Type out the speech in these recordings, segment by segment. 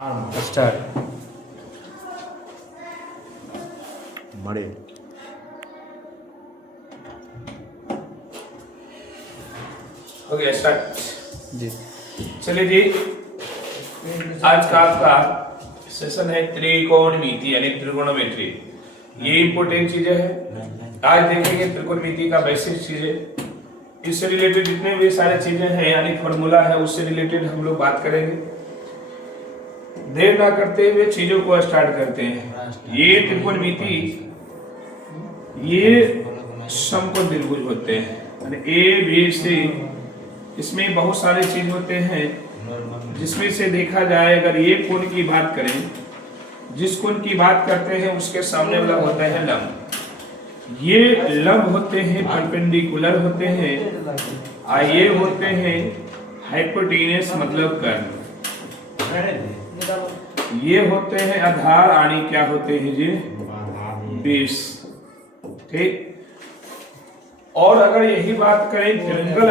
Start मरे हो गया स्टार्ट। जी। चलिए जी, आज का आपका सेशन है त्रिकोणमिति यानी त्रिकोणोमेट्री। ये इंपॉर्टेंट चीजें हैं। आज देखेंगे त्रिकोणमिति का बेसिक चीजें, इससे रिलेटेड जितने भी सारे चीजें हैं यानी फॉर्मूला है उससे रिलेटेड हम लोग बात करेंगे। देर ना करते हुए चीजों को स्टार्ट करते हैं। ये त्रिकोणमिति ये समकोण त्रिभुज होते हैं यानी ए बी सी, इसमें बहुत सारे चीज होते हैं जिसमें से देखा जाए अगर ये कोण की बात करें, जिस कोण की बात करते हैं उसके सामने वाला होता है लंब। ये लंब होते हैं परपेंडिकुलर होते हैं और ये होते हैं हाइपोटेन्यूस मतलब कर्ण। ये होते हैं आधार यानी क्या होते हैं जी बेस। ठीक। और अगर यही बात करें ट्रायंगल,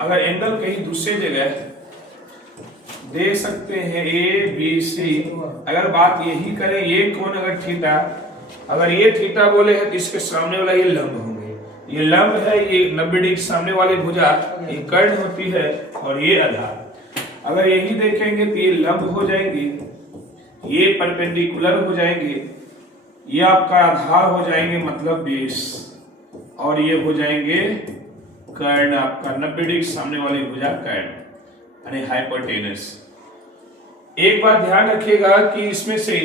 अगर एंगल कहीं दूसरी जगह दे सकते हैं ए बी सी, अगर बात यही करें ये कोण अगर थीटा, अगर ये थीटा बोले हैं तो इसके सामने वाला ये लंब होंगे। ये लंब है, ये 90 डिग्री सामने वाली भुजा ये कर्ण होती है और ये आधार। अगर यही देखेंगे तो ये लंब हो जाएंगे, ये परपेंडिकुलर हो जाएंगे, ये आपका आधार हो जाएंगे मतलब बेस, और ये हो जाएंगे कर्ण आपका 90 डिग्री सामने वाली भुजा कर्ण यानी हाइपोटेनस। एक बात ध्यान रखिएगा कि इसमें से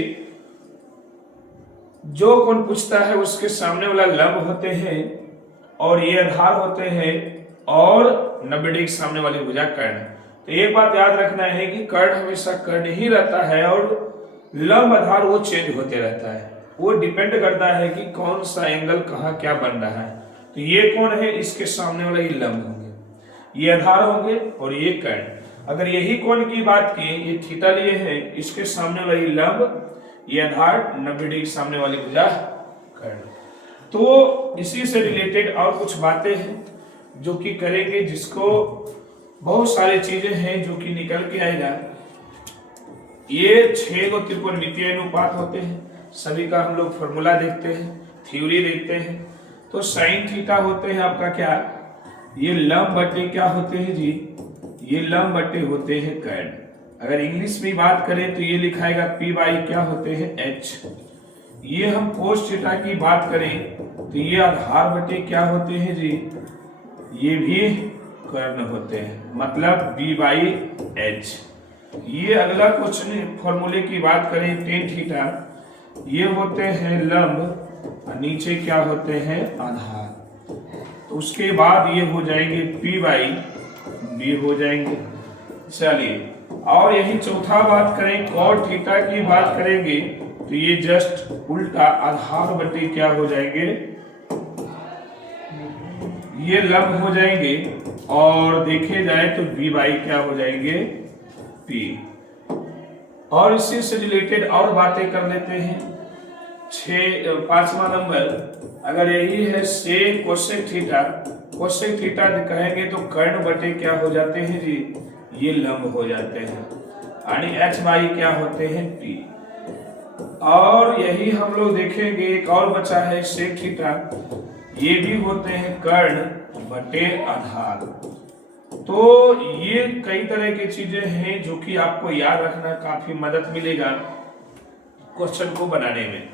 जो कोण पूछता है उसके सामने वाला लंब होते हैं और ये आधार होते हैं और 90 डिग्री सामने वाली भुजा कर्ण। तो एक बात याद रखना है कि कर्ण हमेशा कर्ण ही रहता है और लंब आधार वो चेंज होते रहता है। वो डिपेंड करता है कि कौन सा एंगल कहाँ क्या बन रहा है। तो ये कोण है, इसके सामने वाला ये लंब होंगे, ये आधार होंगे और ये कर्ण। अगर यही कोण की बात की, ये थीटा लिए हैं, इसके सामने वाला ये लंब, ये आधार 90 डिग्री सामने वाली भुजा कर्ण। तो इसी से रिलेटेड और कुछ बातें हैं जो कि करेंगे, जिसको बहुत सारी चीजें हैं जो कि निकल के आएगा। ये 6 गो त्रिकोणमितीय अनुपात होते हैं, सभी का हम लोग फॉर्मूला देखते हैं, थ्योरी देखते हैं। तो साइन थीटा होते हैं आपका क्या, ये लंब बटे क्या होते हैं जी, ये लंब बटे होते हैं कर्ण। अगर इंग्लिश में बात करें तो ये लिखाएगा पी बाई क्या होते हैं एच। ये हम कोस थीटा की बात करें तो ये आधार बटे क्या होते हैं जी, ये भी कर्ण होते हैं मतलब बी बाई एच। ये अगला क्वेश्चन फॉर्मूले की बात करें टेन थीटा, ये होते हैं लंब और नीचे क्या होते हैं आधार। तो उसके बाद ये हो जाएंगे पी बाई बी हो जाएंगे। चलिए, और यही चौथा बात करें कॉट थीटा की बात करेंगे तो ये जस्ट उल्टा आधार बटे क्या हो जाएंगे, ये लंब हो जाएंगे और देखे जाए तो बी बाई क्या हो जाएंगे पी। और इसी से रिलेटेड और बातें कर लेते हैं। 5वां नंबर, अगर यही है sec cosec theta, cosec theta कहेंगे तो कर्ण बटे क्या हो जाते हैं जी, ये लंब हो जाते हैं यानी एच बाई क्या होते हैं पी। और यही हम लोग देखेंगे एक और बचा है सेक थीटा, ये भी होते हैं कर्ण बटे आधार। तो ये कई तरह की चीजें हैं जो कि आपको याद रखना काफी मदद मिलेगा क्वेश्चन को बनाने में।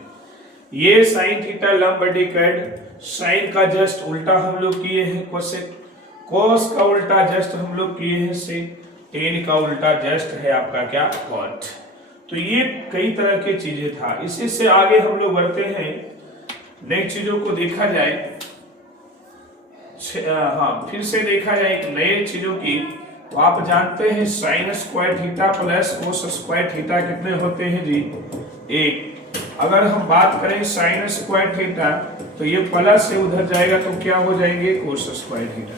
ये साइन थीटा लंब बटे कर्ण, साइन का जस्ट उल्टा हम लोग किए हैं कोसेक, कोस का उल्टा जस्ट हम लोग किए हैं सेक, टेन का उल्टा जस्ट है आपका क्या कॉट। तो ये कई तरह की चीजें था। इसी से आगे हम लोग बढ़ते हैं, नेक्स्ट चीजों को देखा जाए। हाँ, फिर से देखा जाए एक नए चीजों की। तो आप जानते हैं sign square theta plus cos square theta कितने होते हैं जी, एक। अगर हम बात करें साइन स्क्वायर थीटा तो ये प्लस से उधर जाएगा तो क्या हो जाएंगे कोस स्क्वायर थीटा।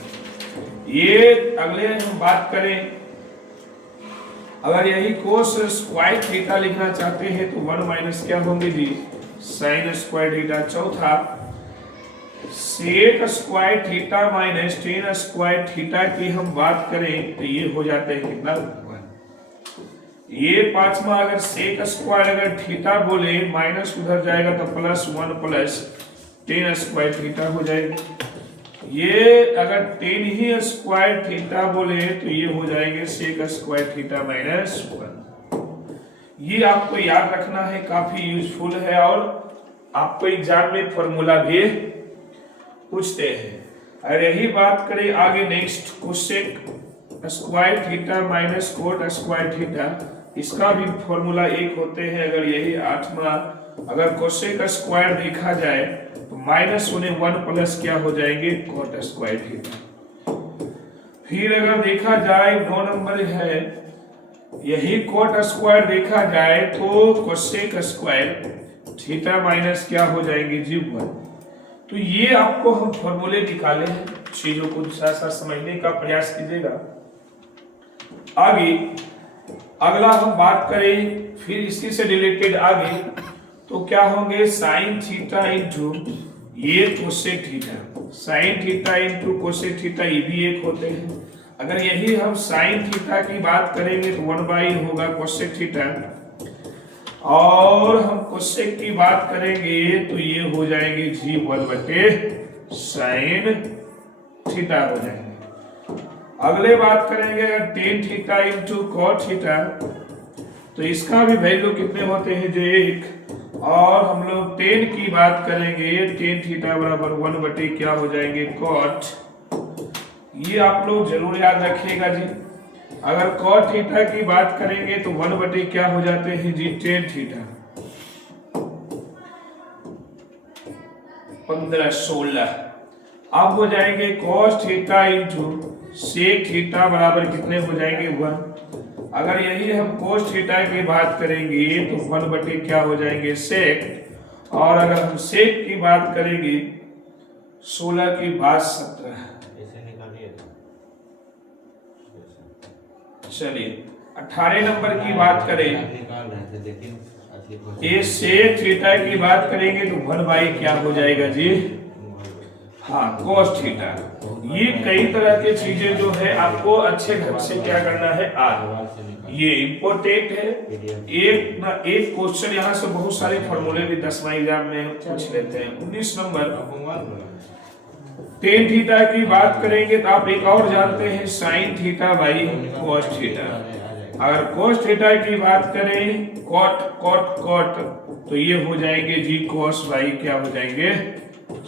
ये अगले हम बात करें, अगर यही कोस स्क्वायर थीटा लिखना चाहते हैं तो 1 माइनस क्या होंगे जी साइन स्क्वायर थीटा। चौथा sec square theta minus tan square theta की हम बात करें तो ये हो जाते हैं कितना 1। ये पांचवा अगर सेक स्क्वायर अगर थीटा बोले माइनस उधर जाएगा तो plus 1 plus ten square theta हो जाएगा। ये अगर टेन ही स्क्वायर थीटा बोले तो ये हो जाएंगे सेक स्क्वायर थीटा माइनस 1। ये आपको याद रखना है, काफी यूजफुल है और आपको एग्जाम में फॉर्मूला भी पूछते हैं। और यही बात करें आगे next cosec square theta minus cot square theta, इसका भी फॉर्मूला एक होते हैं। अगर यही 8वां अगर कोसेक स्क्वायर देखा जाए तो माइनस होने 1 प्लस क्या हो जाएंगे कोट स्क्वायर थीटा। फिर अगर देखा जाए 2 नंबर है यही कोट स्क्वायर देखा जाए तो कोसेक स्क्वायर थीटा माइनस क्या हो जाएंगे जी 1। तो ये आपको हम फॉर्मूले निकाले हैं, चीजों को दूसरा सा समझने का प्रयास कीजिएगा। आगे अगला हम बात करें फिर इसी से रिलेटेड आगे तो क्या होंगे साइन थीटा इंटू ये cosec theta, sine theta into cosec theta ये भी एक होते हैं। अगर यही हम साइन थीटा की बात करेंगे तो 1 होगा कोसेक थीटा, और हम कोसेक की बात करेंगे तो ये हो जाएंगे जी 1 साइन थीटा हो जाएंगे। अगले बात करेंगे अगर tan theta into cot theta तो इसका भी वैल्यू कितने होते हैं जो 1, और हम लोग टेन की बात करेंगे टेन थीटा बराबर 1 क्या हो जाएंगे कॉट। ये आप लोग जरूर याद रखिएगा जी। अगर कॉट थीटा की बात करेंगे तो 1 क्या हो जाते हैं जी टेन थीटा 15 16। अब हो जाएंगे cos theta into sec theta बराबर कितने हो जाएंगे 1। अगर यही हम cos थीटा की बात करेंगे तो 1 क्या हो जाएंगे सेक, और अगर हम सेक की बात करेंगे 16 की बात 17। चलिए 18 नंबर की बात करें ये सेक थीटा की बात करेंगे तो 1 क्या हो जाएगा जी हाँ cos थीटा। ये कई तरह के चीजें जो है आपको अच्छे ढंग से क्या करना है आज ये इम्पोर्टेंट है। एक ना एक क्वेश्चन यहाँ से बहुत सारे फॉर्मूले भी 10वां एग्जाम में पूछ लेते हैं। 19 नंबर टेन थीटा की बात करेंगे तो आप एक और जानते हैं sine theta by cos theta. अगर कॉस थीटा की बात करें कॉट कॉट कॉट तो ये हो जाएंगे जी कॉस बाई क्या हो जाएंगे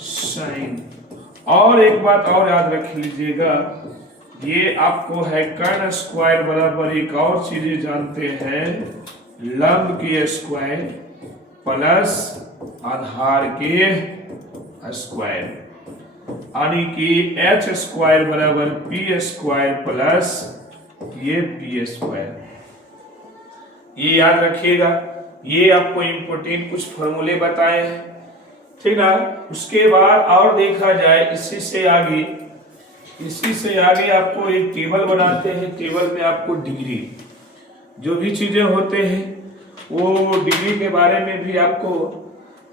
साइन। और एक बात और याद रख लीजिएगा ये आपको है कर्ण स्क्वायर बराबर एक और चीज जानते हैं लंब के स्क्वायर प्लस आधार के स्क्वायर, यानी कि एच स्क्वायर बराबर पी स्क्वायर प्लस ये पी स्क्वायर। ये याद रखिएगा, ये आपको इंपोर्टेंट कुछ फॉर्मूले बताए हैं, ठीक ना। उसके बाद और देखा जाए इसी से आगे आपको एक टेबल बनाते हैं। टेबल में आपको डिग्री जो भी चीजें होते हैं वो डिग्री के बारे में भी आपको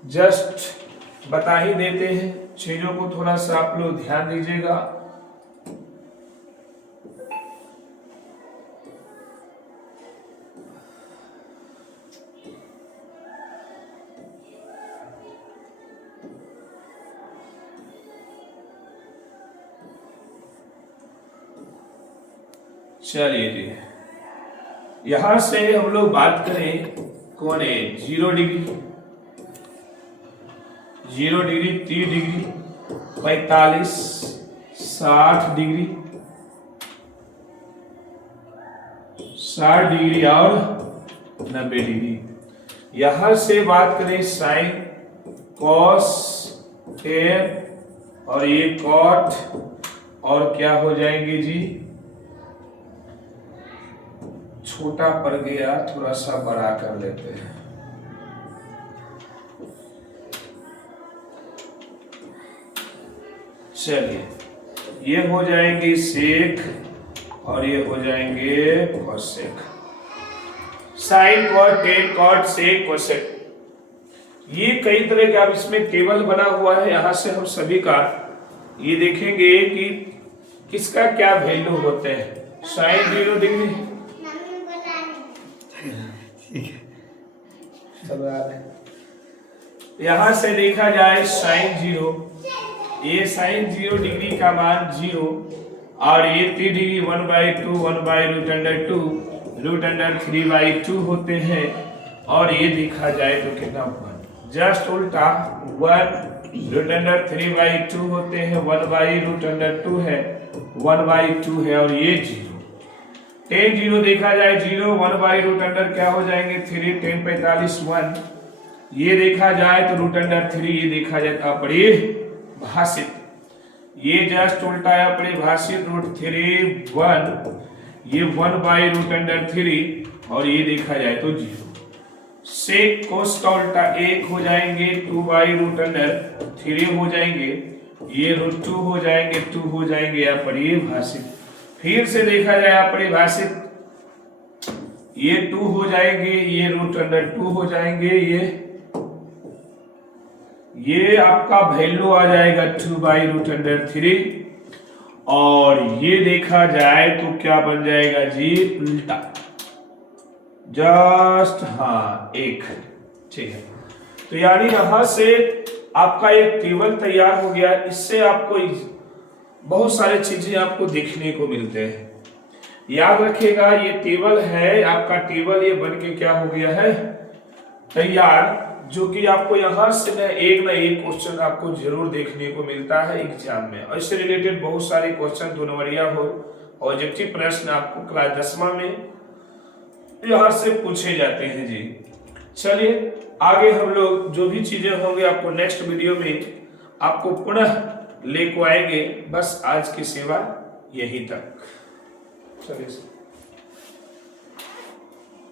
जस्ट बता ही देते हैं। चीजों को थोड़ा सा आप लोग ध्यान दीजिएगा। चलिए जी यहां से हम लोग बात करें कौन है 0 डिग्री 30 डिग्री 45 60 डिग्री 60 डिग्री और 90 डिग्री। यहां से बात करें साइन कॉस टेन और ये कॉट और क्या हो जाएंगे जी छोटा पड़ गया थोड़ा सा बड़ा कर लेते हैं। चलिए ये हो जाएंगे सेक और ये हो जाएंगे cosec. Sine cot tan cot sec cosec ये कई तरह के आप इसमें टेबल बना हुआ है। यहां से हम सभी का ये देखेंगे कि किसका क्या वैल्यू होते हैं। साइन 0 डिग्री ठीक है। सब याद है। यहां से देखा जाए sin 0, ये sin 0 डिग्री का मान 0 और ये 3 डिग्री 1/2 1/√2 होते हैं और ये देखा जाए तो कितना 1 जस्ट उल्टा 1√3/2 होते हैं 1/√2 है 1/2 है और ये 0 10 0 देखा जाए 0 1/√, क्या हो जाएंगे 3 10 45 1 ये देखा जाए तो √3 ये देखा जाए तो अपरिभाषित ये जस्ट उल्टा है अपरिभाषित √3 1 ये 1/√3 और ये देखा जाए तो 0 sec cos का उल्टा 1 हो जाएंगे 2/√3 हो जाएंगे ये √2 हो जाएंगे 2 हो जाएंगे अपरिभाषित फिर से देखा जाए अपरिभाषित ये 2 हो जाएंगे ये √2 हो जाएंगे ये आपका वैल्यू आ जाएगा 2/√3 और ये देखा जाए तो क्या बन जाएगा जी उल्टा जस्ट हाँ 1 ठीक है। तो यानी यहां से आपका एक टेबल तैयार हो गया। इससे आपको बहुत सारी चीजें आपको देखने को मिलते हैं। याद रखिएगा ये टेबल है आपका टेबल ये बन के क्या हो गया है तैयार जो कि आपको यहां से ना एक क्वेश्चन आपको जरूर देखने को मिलता है एग्जाम में। इससे रिलेटेड बहुत सारे क्वेश्चन 2 नंबरिया हो ऑब्जेक्टिव प्रश्न आपको क्लास 10वां में यहां से पूछे जाते हैं जी। चलिए आगे हम लोग जो भी चीजें होंगे आपको नेक्स्ट वीडियो में आपको पुनः लेको आएंगे। बस आज की सेवा यहीं तक। चलिए।